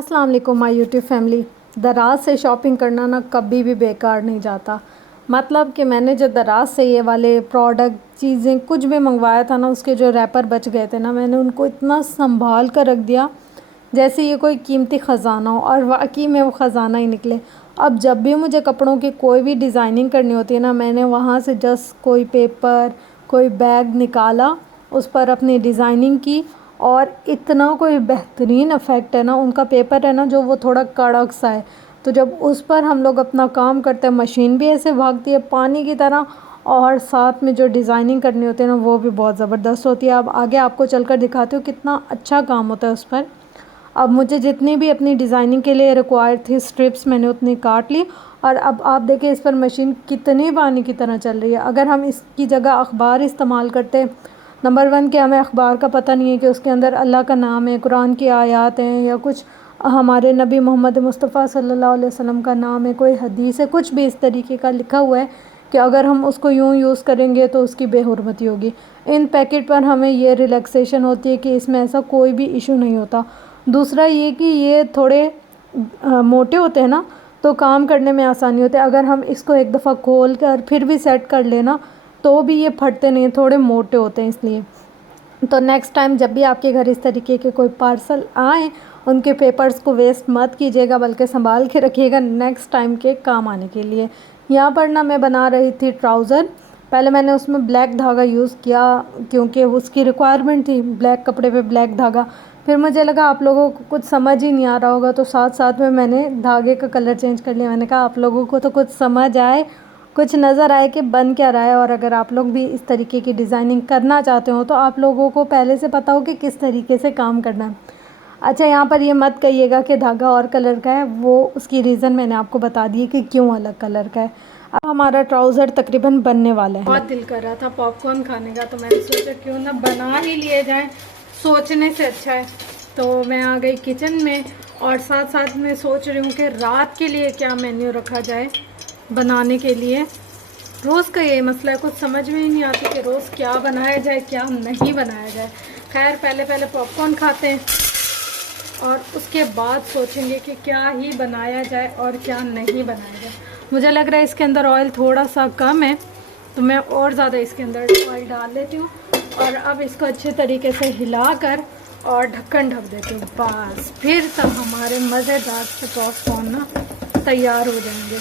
अस्सलाम वालेकुम my YouTube family. दराज से शॉपिंग करना ना कभी भी बेकार नहीं जाता। मतलब कि मैंने जो दराज से ये वाले प्रोडक्ट चीज़ें कुछ भी मंगवाया था ना, उसके जो रैपर बच गए थे ना, मैंने उनको इतना संभाल कर रख दिया जैसे ये कोई कीमती ख़जाना हो, और वाकई में वो ख़जाना ही निकले। अब जब भी मुझे कपड़ों की कोई भी डिज़ाइनिंग करनी होती है ना, मैंने वहाँ से जस्ट कोई पेपर, कोई बैग निकाला, उस पर अपनी डिज़ाइनिंग की, और इतना कोई बेहतरीन इफ़ेक्ट है ना। उनका पेपर है ना जो, वो थोड़ा कड़क सा है, तो जब उस पर हम लोग अपना काम करते हैं, मशीन भी ऐसे भागती है पानी की तरह, और साथ में जो डिज़ाइनिंग करनी होती है ना, वो भी बहुत ज़बरदस्त होती है। अब आगे आपको चलकर दिखाती हूँ कितना अच्छा काम होता है उस पर। अब मुझे जितनी भी अपनी डिज़ाइनिंग के लिए रिक्वायर्ड थी स्ट्रिप्स, मैंने उतनी काट ली, और अब आप देखिए इस पर मशीन कितनी पानी की तरह चल रही है। अगर हम इसकी जगह अखबार इस्तेमाल करते, नंबर वन कि हमें अखबार का पता नहीं है कि उसके अंदर अल्लाह का नाम है, कुरान की आयत हैं, या कुछ हमारे नबी मोहम्मद मुस्तफ़ा सल्लल्लाहु अलैहि वसल्लम का नाम है, कोई हदीस है, कुछ भी इस तरीके का लिखा हुआ है कि अगर हम उसको यूँ यूज़ करेंगे तो उसकी बेहुरमती होगी। इन पैकेट पर हमें ये रिलैक्सेशन होती है कि इसमें ऐसा कोई भी इशू नहीं होता। दूसरा ये कि ये थोड़े मोटे होते हैं ना, तो काम करने में आसानी होती है। अगर हम इसको एक दफ़ा खोल कर फिर भी सेट कर लेना, तो भी ये फटते नहीं, थोड़े मोटे होते हैं इसलिए। तो नेक्स्ट टाइम जब भी आपके घर इस तरीके के कोई पार्सल आए, उनके पेपर्स को वेस्ट मत कीजिएगा, बल्कि संभाल के रखिएगा नेक्स्ट टाइम के काम आने के लिए। यहाँ पर ना मैं बना रही थी ट्राउज़र। पहले मैंने उसमें ब्लैक धागा यूज़ किया क्योंकि उसकी रिक्वायरमेंट थी, ब्लैक कपड़े पे ब्लैक धागा। फिर मुझे लगा आप लोगों को कुछ समझ ही नहीं आ रहा होगा, तो साथ साथ में मैंने धागे का कलर चेंज कर लिया। मैंने कहा आप लोगों को तो कुछ समझ आए, कुछ नज़र आए कि बन क्या रहा है, और अगर आप लोग भी इस तरीके की डिज़ाइनिंग करना चाहते हो तो आप लोगों को पहले से पता हो कि किस तरीके से काम करना है। अच्छा, यहाँ पर ये मत कहिएगा कि धागा और कलर का है, वो उसकी रीज़न मैंने आपको बता दी कि क्यों अलग कलर का है। अब हमारा ट्राउज़र तकरीबन बनने वाला है। बहुत दिल कर रहा था पॉपकॉर्न खाने का, तो मैंने सोचा क्यों ना बना ही लिए जाए, सोचने से अच्छा है। तो मैं आ गई किचन में, और साथ साथ में सोच रही हूँ कि रात के लिए क्या मेन्यू रखा जाए बनाने के लिए। रोज़ का ये मसला है, कुछ समझ में ही नहीं आती कि रोज़ क्या बनाया जाए क्या नहीं बनाया जाए। खैर पहले पॉपकॉर्न खाते हैं, और उसके बाद सोचेंगे कि क्या ही बनाया जाए और क्या नहीं बनाया जाए। मुझे लग रहा है इसके अंदर ऑयल थोड़ा सा कम है, तो मैं और ज़्यादा इसके अंदर ऑयल डाल लेती हूँ, और अब इसको अच्छे तरीके से हिलाकर और ढक्कन ढक देती हूँ। बस फिर तब हमारे मज़ेदार से पॉपकॉर्न ना तैयार हो जाएंगे।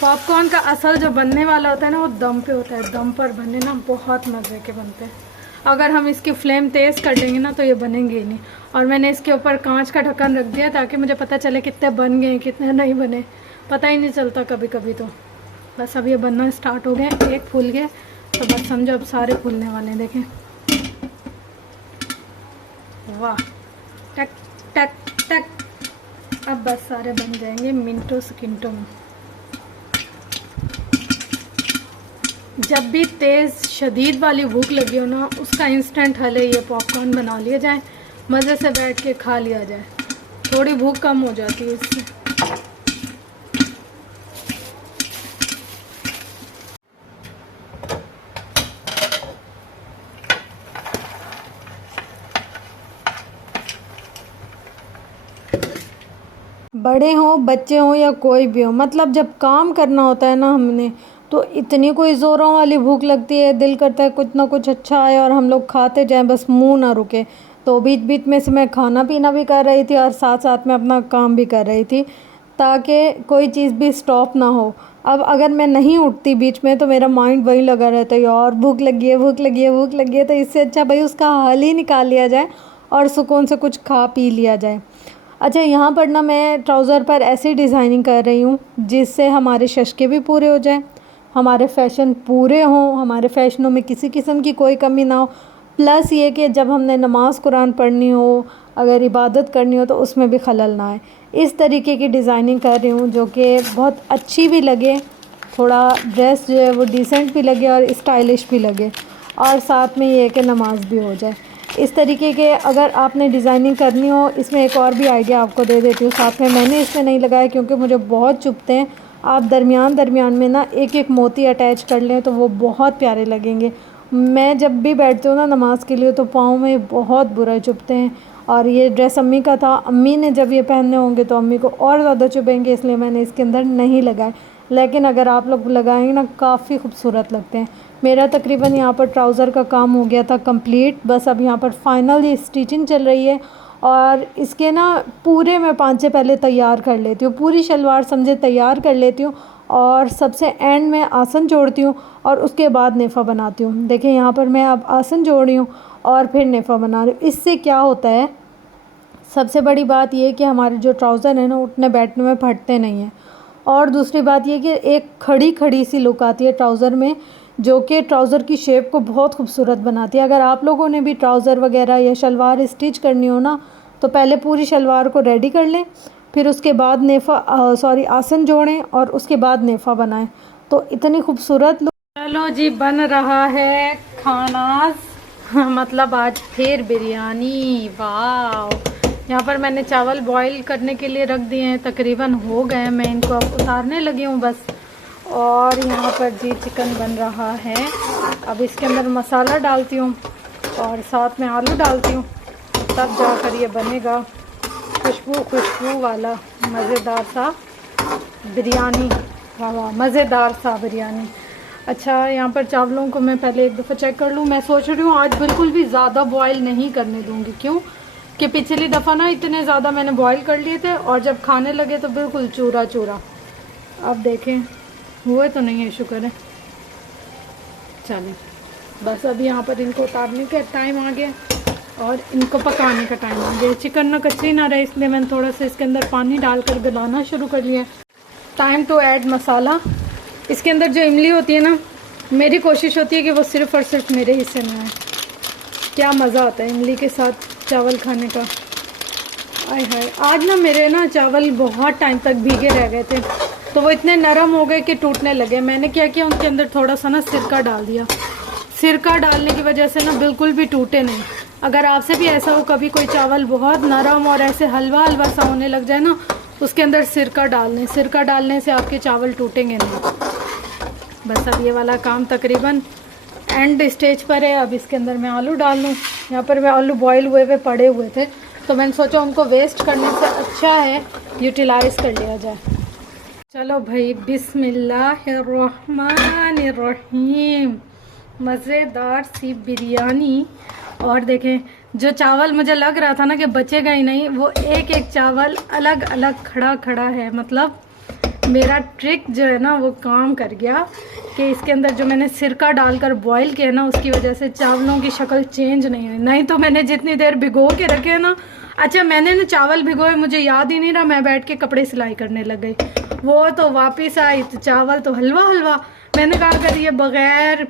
पॉपकॉर्न का असल जो बनने वाला होता है ना, वो दम पे होता है। दम पर बने ना बहुत मज़े के बनते हैं। अगर हम इसकी फ्लेम तेज़ कर देंगे ना तो ये बनेंगे ही नहीं। और मैंने इसके ऊपर कांच का ढक्कन रख दिया ताकि मुझे पता चले कितने बन गए कितने नहीं बने, पता ही नहीं चलता कभी कभी। तो बस अब ये बनना स्टार्ट हो गए, एक फूल गए तो बस समझो अब सारे फूलने वाले हैं। देखें, वाह, टक टक टक। अब बस सारे बन जाएंगे मिनटों सेकंडों में। जब भी तेज़ शदीद वाली भूख लगी हो ना, उसका इंस्टेंट हल है ये पॉपकॉर्न बना लिया जाए, मज़े से बैठ के खा लिया जाए, थोड़ी भूख कम हो जाती है इससे। बड़े हों, बच्चे हों, या कोई भी हो, मतलब जब काम करना होता है ना हमने, तो इतनी कोई ज़ोरों वाली भूख लगती है, दिल करता है कुछ ना कुछ अच्छा आए और हम लोग खाते जाएं, बस मुंह ना रुके। तो बीच बीच में से मैं खाना पीना भी कर रही थी, और साथ साथ में अपना काम भी कर रही थी, ताकि कोई चीज़ भी स्टॉप ना हो। अब अगर मैं नहीं उठती बीच में तो मेरा माइंड वहीं लगा रहता है, यार भूख लगी है, भूख लगी है, भूख लगी है। तो इससे अच्छा भाई उसका हल ही निकाल लिया जाए और सुकून से कुछ खा पी लिया जाए। अच्छा, यहाँ पर ना मैं ट्राउज़र पर ऐसी डिज़ाइनिंग कर रही हूँ जिससे हमारे शशके भी पूरे हो जाए, हमारे फ़ैशन पूरे हों, हमारे फ़ैशनों में किसी किस्म की कोई कमी ना हो। प्लस ये कि जब हमने नमाज़ कुरान पढ़नी हो, अगर इबादत करनी हो, तो उसमें भी खलल ना आए। इस तरीके की डिज़ाइनिंग कर रही हूँ जो कि बहुत अच्छी भी लगे, थोड़ा ड्रेस जो है वो डिसेंट भी लगे और स्टाइलिश भी लगे, और साथ में ये कि नमाज भी हो जाए। इस तरीके के अगर आपने डिज़ाइनिंग करनी हो, इसमें एक और भी आइडिया आपको दे देती हूँ साथ में। मैंने इसमें नहीं लगाया क्योंकि मुझे बहुत चुभते हैं। आप दरमियान दरमियान में ना एक एक मोती अटैच कर लें तो वो बहुत प्यारे लगेंगे। मैं जब भी बैठती हूँ ना नमाज़ के लिए तो पाँव में बहुत बुरा चुभते हैं। और ये ड्रेस अम्मी का था, अम्मी ने जब ये पहनने होंगे तो अम्मी को और ज़्यादा चुभेंगे, इसलिए मैंने इसके अंदर नहीं लगाए। लेकिन अगर आप लोग लगाएंगे ना काफ़ी खूबसूरत लगते हैं। मेरा तकरीबन यहाँ पर ट्राउज़र का काम हो गया था कंप्लीट, बस अब यहाँ पर फाइनल ये स्टिचिंग चल रही है। और इसके ना पूरे मैं पांचे पहले तैयार कर लेती हूँ, पूरी शलवार समझे तैयार कर लेती हूँ और सबसे एंड में आसन जोड़ती हूँ और उसके बाद नेफ़ा बनाती हूँ। देखिए यहाँ पर मैं अब आसन जोड़ रही हूँ और फिर नेफ़ा बना रही हूँ। इससे क्या होता है, सबसे बड़ी बात ये कि हमारे जो ट्राउज़र है ना उठने बैठने में फटते नहीं हैं। और दूसरी बात ये कि एक खड़ी खड़ी सी लुक आती है ट्राउज़र में, जो कि ट्राउज़र की शेप को बहुत खूबसूरत बनाती है। अगर आप लोगों ने भी ट्राउज़र वगैरह या शलवार स्टिच करनी हो ना तो पहले पूरी शलवार को रेडी कर लें, फिर उसके बाद आसन जोड़ें और उसके बाद नेफ़ा बनाएं तो इतनी खूबसूरत लुक। चलो जी, बन रहा है खाना मतलब आज फिर बिरयानी। वाह, यहाँ पर मैंने चावल बॉईल करने के लिए रख दिए हैं, तकरीबन हो गए, मैं इनको अब उतारने लगी हूँ बस। और यहाँ पर जी चिकन बन रहा है। अब इसके अंदर मसाला डालती हूँ और साथ में आलू डालती हूँ, तब जाकर ये बनेगा खुशबू वाला मज़ेदार सा बिरयानी। वाह, मज़ेदार सा बिरयानी। अच्छा, यहाँ पर चावलों को मैं पहले एक दफ़ा चेक कर लूँ। मैं सोच रही हूँ आज बिल्कुल भी ज़्यादा बॉईल नहीं करने दूँगी, क्यों कि पिछली दफ़ा ना इतने ज़्यादा मैंने बॉईल कर लिए थे और जब खाने लगे तो बिल्कुल चूरा चूरा। अब देखें हुए तो नहीं है, शुक्र है। चलें बस अब यहाँ पर इनको उतारने का टाइम आ गया और इनको पकाने का टाइम आ गया। चिकन ना कच्ची ना रहे, इसलिए मैंने थोड़ा सा इसके अंदर पानी डालकर गलाना शुरू कर लिया। टाइम टू ऐड मसाला। इसके अंदर जो इमली होती है ना, मेरी कोशिश होती है कि वो सिर्फ़ और सिर्फ मेरे हिस्से में आए। क्या मज़ा आता है इमली के साथ चावल खाने का। आय हाय, आज ना मेरे ना चावल बहुत टाइम तक भीगे रह गए थे तो वो इतने नरम हो गए कि टूटने लगे। मैंने क्या किया, उनके अंदर थोड़ा सा ना सिरका डाल दिया। सिरका डालने की वजह से ना बिल्कुल भी टूटे नहीं। अगर आपसे भी ऐसा हो कभी कोई चावल बहुत नरम और ऐसे हलवा हलवा सा होने लग जाए ना, उसके अंदर सिरका डाल लें। सिरका डालने से आपके चावल टूटेंगे नहीं। बस अब ये वाला काम तकरीबन एंड स्टेज पर है। अब इसके अंदर मैं आलू डाल लूँ। यहाँ पर मैं आलू बॉईल हुए हुए पड़े हुए थे तो मैंने सोचा उनको वेस्ट करने से अच्छा है यूटिलाइज़ कर लिया जाए। चलो भाई, बिस्मिल्लाहिर्रहमानिर्रहीम। मज़ेदार सी बिरयानी। और देखें, जो चावल मुझे लग रहा था ना कि बचेगा ही नहीं, वो एक एक चावल अलग अलग खड़ा खड़ा है। मतलब मेरा ट्रिक जो है ना वो काम कर गया कि इसके अंदर जो मैंने सिरका डालकर बॉईल किया ना, उसकी वजह से चावलों की शक्ल चेंज नहीं हुई। नहीं तो मैंने जितनी देर भिगो के रखे हैं ना, अच्छा मैंने ना चावल भिगोए, मुझे याद ही नहीं रहा, मैं बैठ के कपड़े सिलाई करने लग गई। वो तो वापस आई तो चावल तो हलवा हलवा। मैंने कहा अगर ये बग़ैर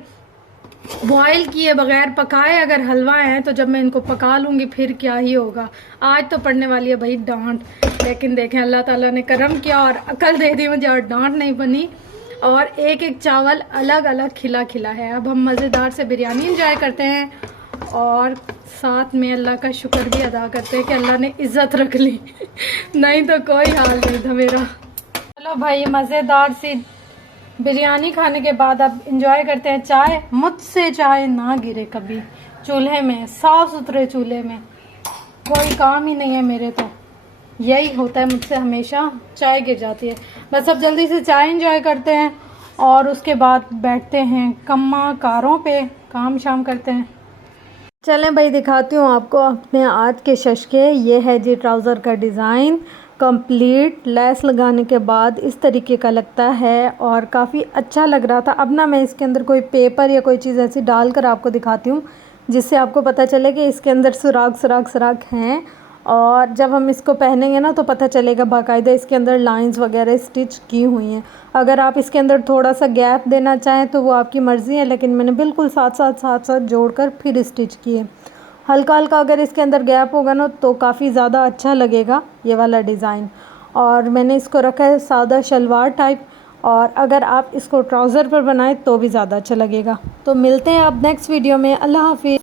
बॉयल किए बगैर पकाए अगर हलवा है तो जब मैं इनको पका लूँगी फिर क्या ही होगा। आज तो पड़ने वाली है भाई डांट, लेकिन देखें अल्लाह ताला ने करम किया और अकल दे दी मुझे और डांट नहीं बनी। और एक एक चावल अलग अलग खिला खिला है। अब हम मज़ेदार से बिरयानी एंजॉय करते हैं और साथ में अल्लाह का शुक्र भी अदा करते हैं कि अल्लाह ने इज़्ज़त रख ली नहीं तो कोई हाल नहीं था मेरा। चलो भाई, मज़ेदार सी बिरयानी खाने के बाद अब इंजॉय करते हैं चाय। मुझसे चाय ना गिरे कभी चूल्हे में, साफ़ सुथरे चूल्हे में कोई काम ही नहीं है मेरे, तो यही होता है मुझसे, हमेशा चाय गिर जाती है। बस अब जल्दी से चाय इंजॉय करते हैं और उसके बाद बैठते हैं कम्मा कारों पे, काम शाम करते हैं। चलें भाई, दिखाती हूँ आपको अपने आज के शशके। ये है जी ट्राउज़र का डिज़ाइन कंप्लीट। लेस लगाने के बाद इस तरीके का लगता है और काफ़ी अच्छा लग रहा था। अब ना मैं इसके अंदर कोई पेपर या कोई चीज़ ऐसी डालकर आपको दिखाती हूँ जिससे आपको पता चले कि इसके अंदर सुराख सुराख सुराख हैं। और जब हम इसको पहनेंगे ना तो पता चलेगा बाकायदा इसके अंदर लाइंस वगैरह स्टिच की हुई हैं। अगर आप इसके अंदर थोड़ा सा गैप देना चाहें तो वो आपकी मर्ज़ी है, लेकिन मैंने बिल्कुल साथ साथ जोड़कर फिर स्टिच किए। हल्का हल्का अगर इसके अंदर गैप होगा ना तो काफ़ी ज़्यादा अच्छा लगेगा ये वाला डिज़ाइन। और मैंने इसको रखा है सादा शलवार टाइप, और अगर आप इसको ट्राउज़र पर बनाएं तो भी ज़्यादा अच्छा लगेगा। तो मिलते हैं अब नेक्स्ट वीडियो में। अल्लाह हाफिज़।